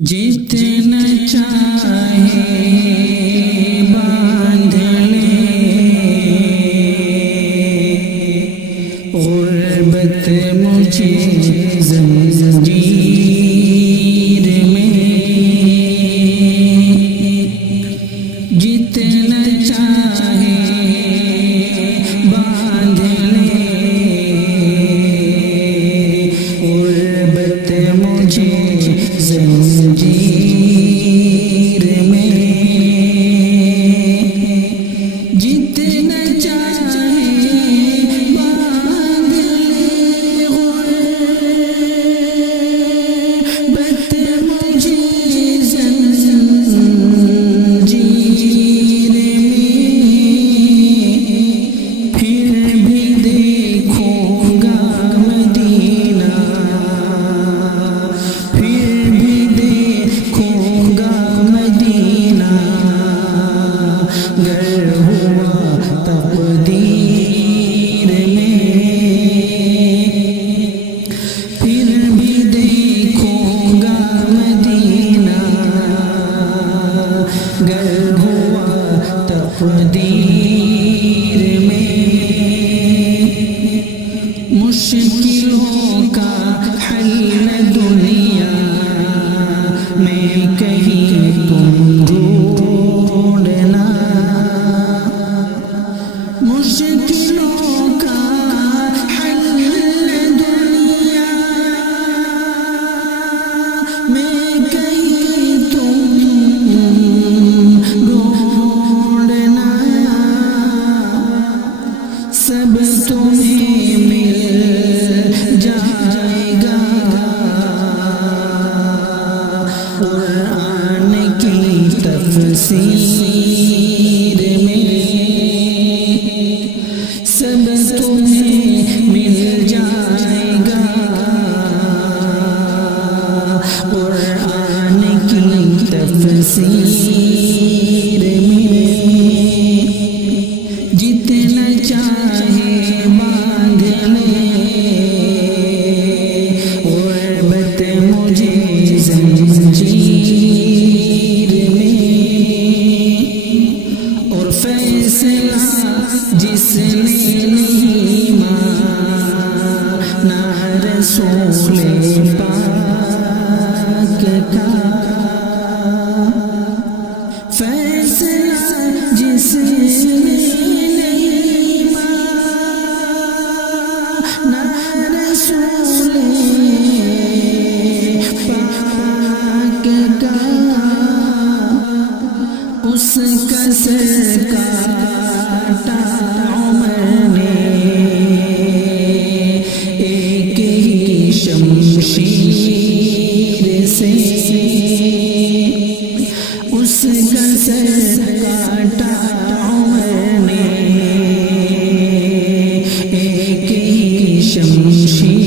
جتنا چاہے باندھ لے غربت مجھے زنجیر میں، جتنا چاہے باندھ لے غربت مجھے زنجیر میں، جتنا چاہے باندھ لے غربت مجھے زنجیر میں، پھر بھی دیکھوں گا مدینہ، گر ہوا تقدیر میں، پھر بھی دیکھوں گا مدینہ، گر ہوا تقدیر میں، مشکلوں کا حل دنیا میں کہیں تم ڈھونڈنا، مشکلوں کا حل دنیا میں کہیں تم ڈھونڈنا، سب تمہیں مل جائے گا قرآن کی تفسیر میں، سب تمہیں مل جائے گا قرآن کی تفسیر میں، جتنا چاہے باندھ لے غربت مجھے زنجیر میں، اور فیصلہ جس نے نہیں مانا رسول پاک کا، فیصلہ جس نے نہیں مانا رسول پاک کا، اس کا سر کاٹا عمر نے ایک ہی شمشیر سے، اس کا سر کاٹا عمر نے ایک ہی شمشیر